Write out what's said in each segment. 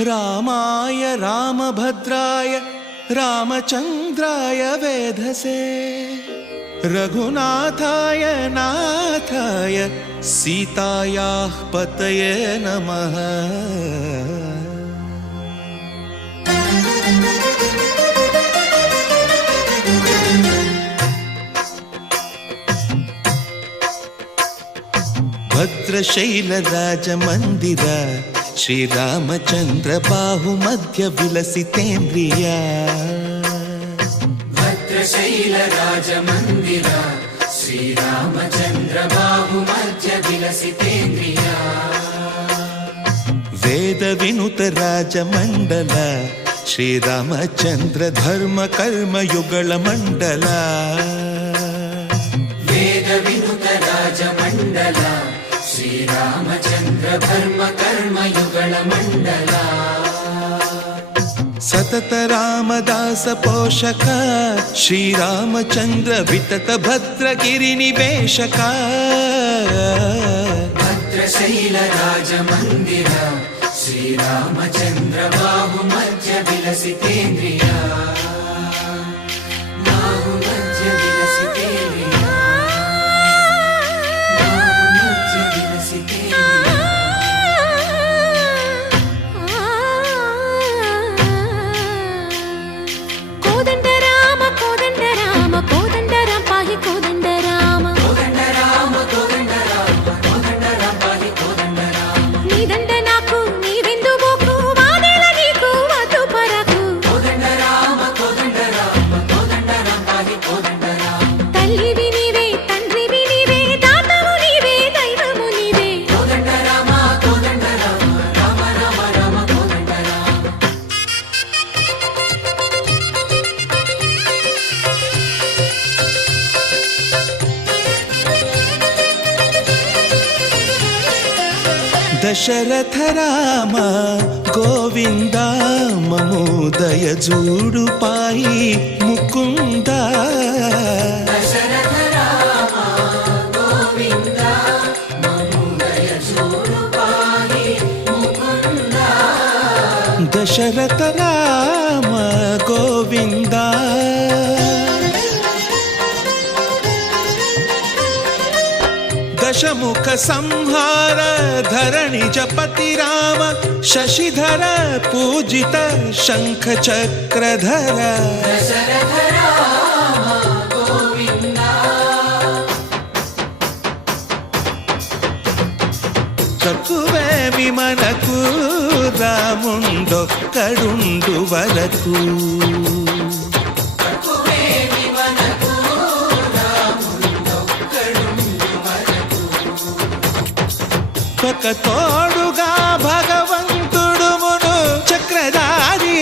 रामाय रामभद्राय रामचन्द्राय वेधसे रघुनाथाय नाथाय सीतायाः पतये नमः। भद्रशैलराजमन्दिर श्रीरामचन्द्र बाहुमध्य विलसितेन्द्रिया। भद्रशैलराजमन्दिर श्रीरामचन्द्र बाहुमध्य विलसितेन्द्रिया। वेदविनुत राजमण्डल श्रीरामचन्द्र धर्म कर्म युगल मण्डल। वेदविनुत राजमण्डल श्रीरामचन्द्र धर्म कर्म युगल मण्डल। सतत रामदास पोषक श्रीरामचन्द्र वितत भद्रगिरि निवेशक। भद्रशैल राजमन्दिर श्रीरामचन्द्र बाहुमध्य विलसितेन्द्रिया। बाहुमध्य विलसितेन्द्रिया। बाहुमध्य विलसितेन्द्रिया। कोदंड राम कोदंड राम कोदंड राम पाहि कोदंड राम। कोदंड राम कोदंड राम कोदंड राम पाहि कोदंड राम। नीदंड नाकु नीवेंदु बोकु वादेला नीकु वतु परकु। कोदंड राम पाहि कोदंड राम। तल्लिवि नीवे तंड्रिवि नीवे दातवु नीवे दैवमु नीवे। कोदंड राम राम राम राम कोदंड राम। दशरथ राम गोविंद ममोदय जूडु पाई मुकुंद। दशरथ राम गोविंद ममोदय जूडु पाहि मुकुंद। दशरथ राम गोविंद दशमुख संहार धरणि जपति राम शशिधर पूजित शंख चक्रधर। दशरथ राम गोविंद। తక్కువేమి మనకు రాముండొక్కడుండు వరకు। తక్కువేమి మనకు రాముండొక్కడుండు వరకు। ఒక తోడుగా భగవంతుడుమును చక్రధారి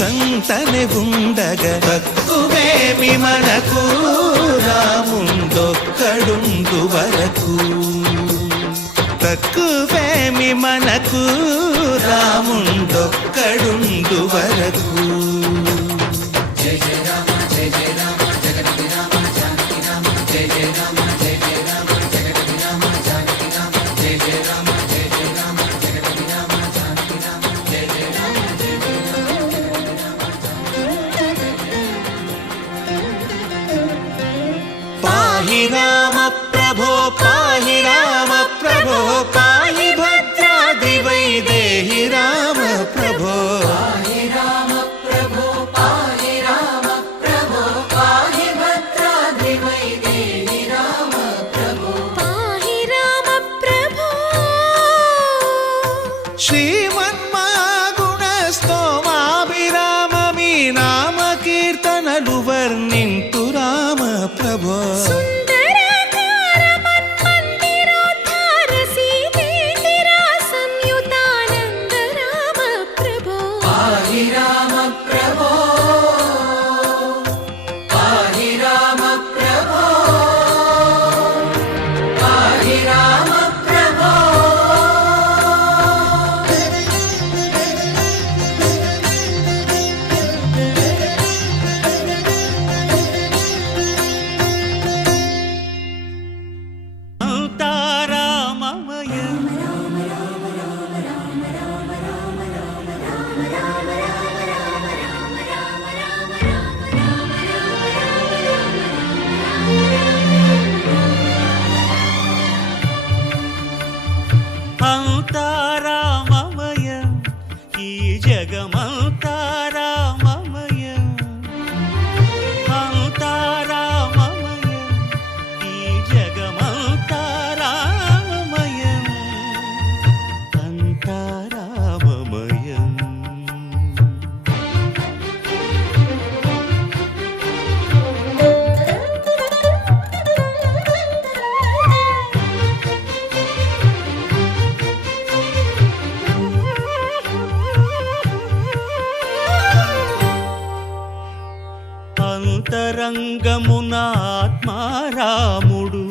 చంతనే ఉండగ। తక్కువేమి మనకు రాముండొక్కడుండు వరకు। తక్కువేమి మనకు రాముండొక్కడుండు వరకు। జయ జయ రామ జయ జయ రామ జగతి రామ జానకి రామ జయ జయ రామ జయ జయ రామ జగతి రామ జానకి రామ జయ జయ రామ జయ జయ రామ జగతి రామ జానకి రామ జయ జయ రామ జయ జయ రామ పాహి రామ ప్రభో పాహి రామ ప్రభో పాహి భద్రాద్రి వైదేహి రామ ప్రభో। పాహి రామ ప్రభో పాహి రామ ప్రభో పాహి భద్రాద్రి వైదేహి రామ ప్రభో। पाहि राम प्रभो। శ్రీమన్మాగుణ స్తోమాభిరామ మీ నామ కీర్తనలు వర్ణింతు రామ ప్రభో। सुन्दराकार मन्मन्दिरोद्धार सीतेन्दिरा संयुतानन्द राम प्रभो। पाहि राम प्रभो पाहि राम प्रभो पाहि राम प्रभो। అంతరామమయం. అంతరంగమున ఆత్మారాముడు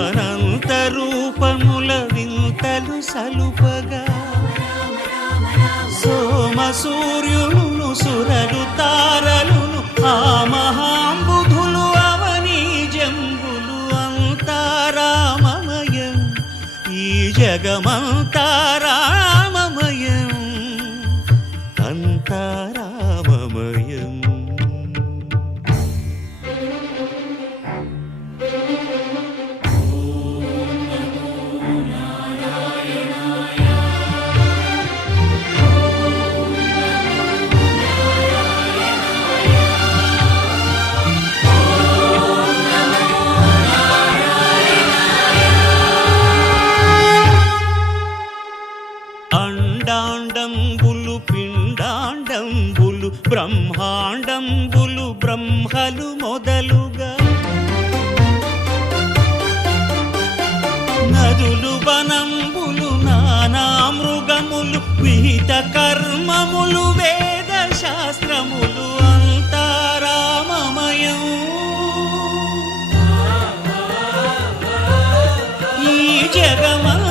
అనంత రూపముల వింతలు సలుపగా సోమ సూర్యులను సురలు తారలును ఆ మహాంబుధులు అవనీ జంబులు అంతారామమయం. ఈ జగమంతారామమయం అంతారామమయం. అండాండంబులు పిండాండంబులు బ్రహ్మాండంబులు బ్రహ్మలు మొదలుగా నదులు వనంబులు నానా మృగములు విహిత కర్మములు వేద శాస్త్రములు అంతారామమయం. ఈ జగమంతారామమయం.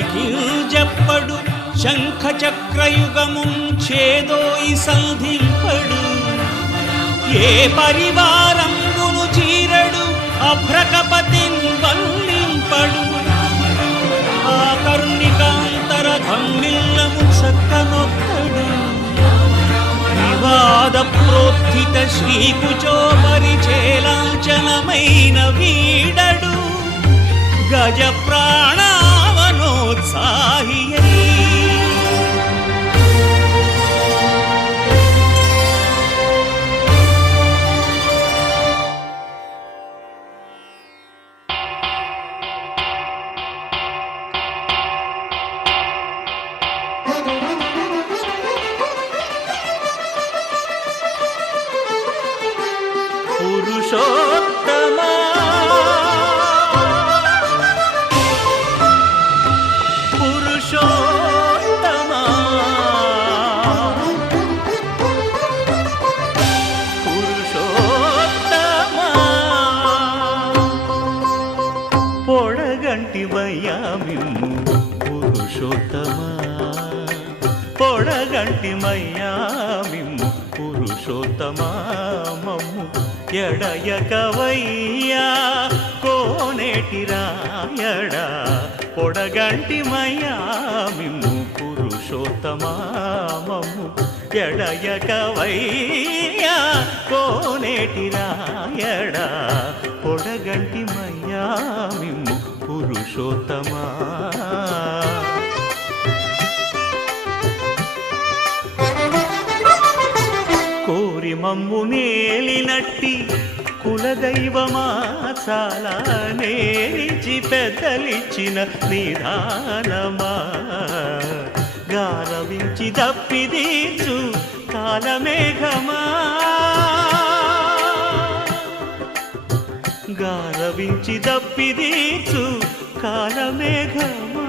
సిరికింజప్పడు శంఖ చక్రయుగముం ఛేదోయి సంధింపడు ఏ పరివారంబును చీరడు అభ్రకపతిన్ వల్లింపడు ఆ కర్ణికాంతర ధమ్మిల్లము చక్కనొక్కడు వివాద ప్రోత్థిత శ్రీకుచో పరిచేలాంచనమైన వీడడు గజ ప్రాణావనోత్సాహియై. పురుషోత్తమా పురుషోత్తమా పురుషోత్తమా పొడగంటి మయ్యామిమ్ము పురుషోత్తమా పొడగంటి మయ్యామిమ్ము పురుషోత్తమా మమ్ము ఎడయకవయ్యా కోనేటి రాయడా పొడగంటి మయ్యామిమ్ము పురుషోత్తమా మమ్ము ఎడయకవయ్యా కోనేటి రాయడా పొడగంటి మయ్యామిమ్ము పురుషోత్తమా. కోరి మమ్ము నేలినట్టి కులదైవమా చాలా నేరిచి పెద్దలిచ్చిన నిదానమా గారవించి దప్పిదీచు కాలమేఘమా గారవించి దప్పిదీచు కాలమేఘమా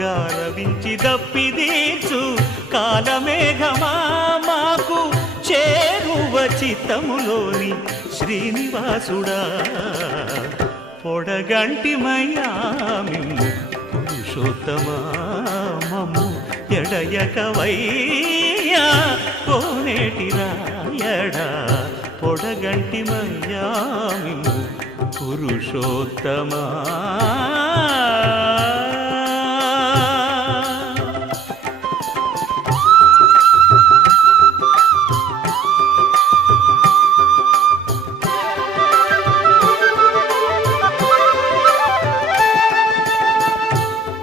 గారవించి దప్పిదీచు కాలమేఘమా మాకు చేరువ చిత్తములోని శ్రీనివాసుడా పొడగంటి మయ్యామిమ్ము పురుషోత్తమా మమ్ము ఎడయకవయ్యా కోనేటి రాయడా పొడగంటి మయ్యామిమ్ము పురుషోత్తమా.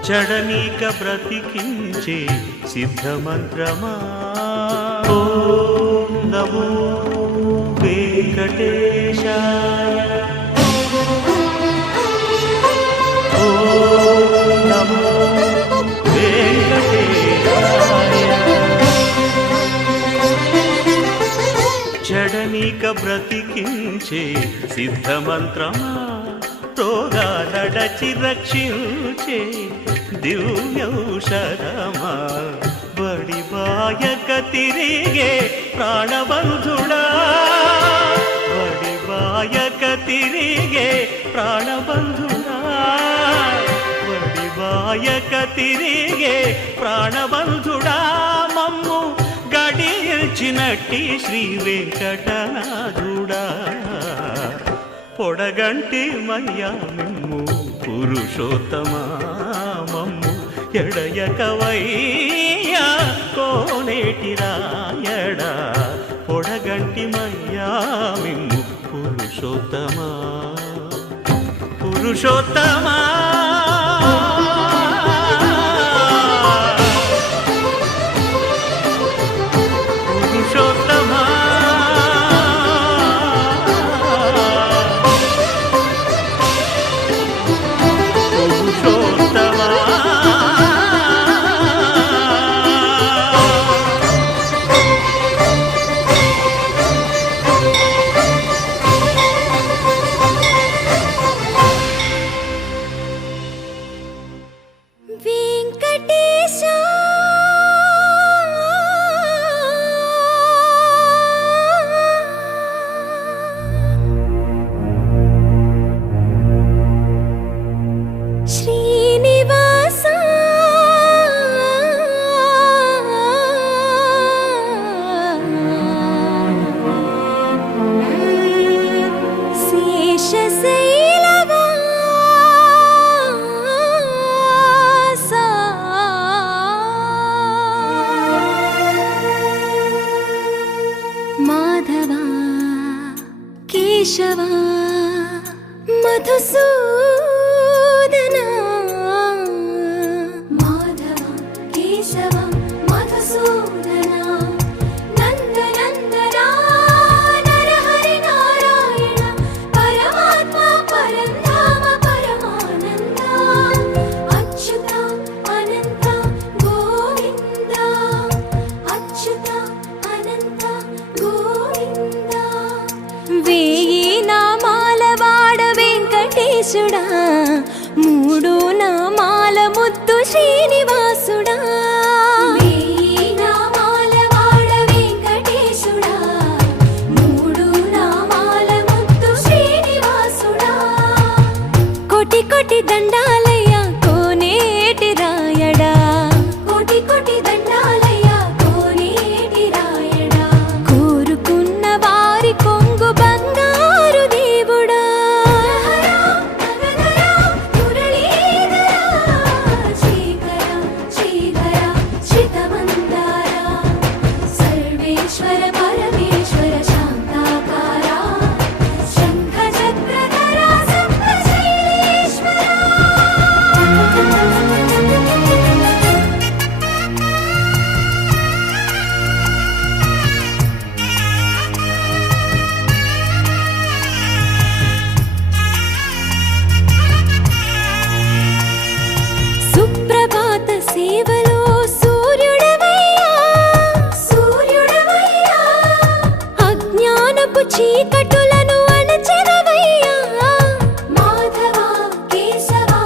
చెడనీక బ్రతికించే సిద్ధమంత్రమా ఓం నమో వెంకటేశాయ ఓం నమో వెంకటేశాయ చెడనీక బ్రతికించే సిద్ధమంత్రమా రోగాలడచి రక్షించే దివ్యౌషధమా బడిబాయక తిరిగే ప్రాణబంధుడా బడిబాయక తిరిగే ప్రాణబంధుడా బడిబాయక తిరిగే ప్రాణబంధుడా మమ్ము గడిచినట్టి శ్రీ వెంకటనాథుడా పొడగంటి మయ్యా మిమ్ము పురుషోత్తమా మమ్ము ఎడయకవయ్యా కోనేటి రాయడా పొడగంటి మయ్యా మిమ్ము పురుషోత్తమా పురుషోత్తమా పురుషోత్తమా వెంకటేశా శ్రీనివాస మాధవా కేశవా మధుసూదనా మాధవా కేశవా మధుసూదనా నందనందనా నరహరి నారాయణ పరమాత్మ పరంధామ పరమానంద అచ్యుత అనంత గోవింద అచ్యుత అనంత గోవింద వేయి నామాల వాడ వెంకటేశుడా మూడు నామాల ముద్దు శ్రీనివాసుడా వేయి నామాల వాడ వెంకటేశుడా మూడు నామాల ముద్దు శ్రీనివాసుడా కోటి కోటి దండాలయ్య కోనేటి రాయడా కోటి కోటి దండాలయ్య కోనేటి రాయడా కోరుకున్న వారి కొంగు బంగారు దేవుడా శ్రీకర శ్రీధర శ్రితమందార సర్వేశ్వర పరమేశ్వర శాంతాకార శంఖ చక్రధర సప్తశైలేశ్వర సుప్రభాత సేవలో సూర్యుడవయ్యా సూర్యుడవయ్యా అజ్ఞానపు చీకటులను అణచెదవయ్యా మాధవా కేశవా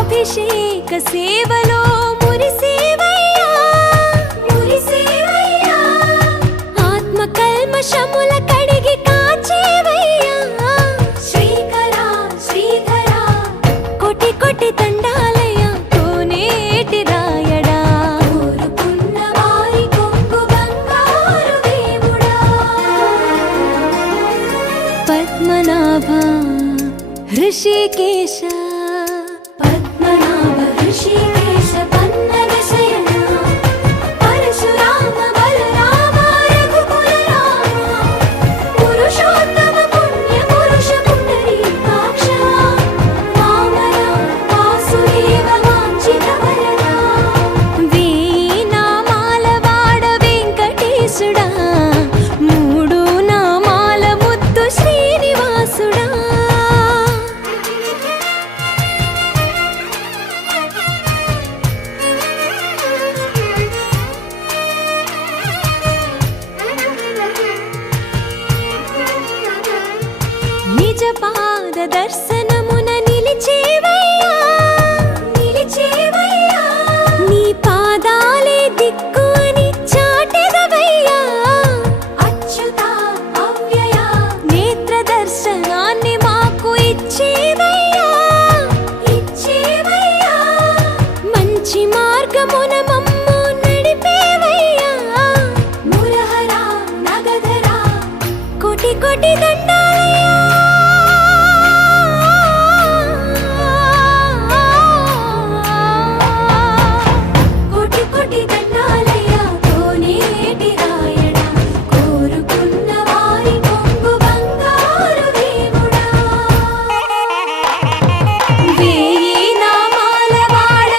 అభిషేక సేవలో మురిసేవయ్యా మురిసేవయ్యా ఆత్మ కల్మషముల కడిగి కాచేవయ్యా శ్రీకర శ్రీధర కోటి కోటి దండాలయ కోనేటి రాయడా కోరుకున్న వారి కొంగు బంగారు దేవుడా పద్మనాభ హృషికేశ పద్మనాభ హృషికేశ కోటి దండాలు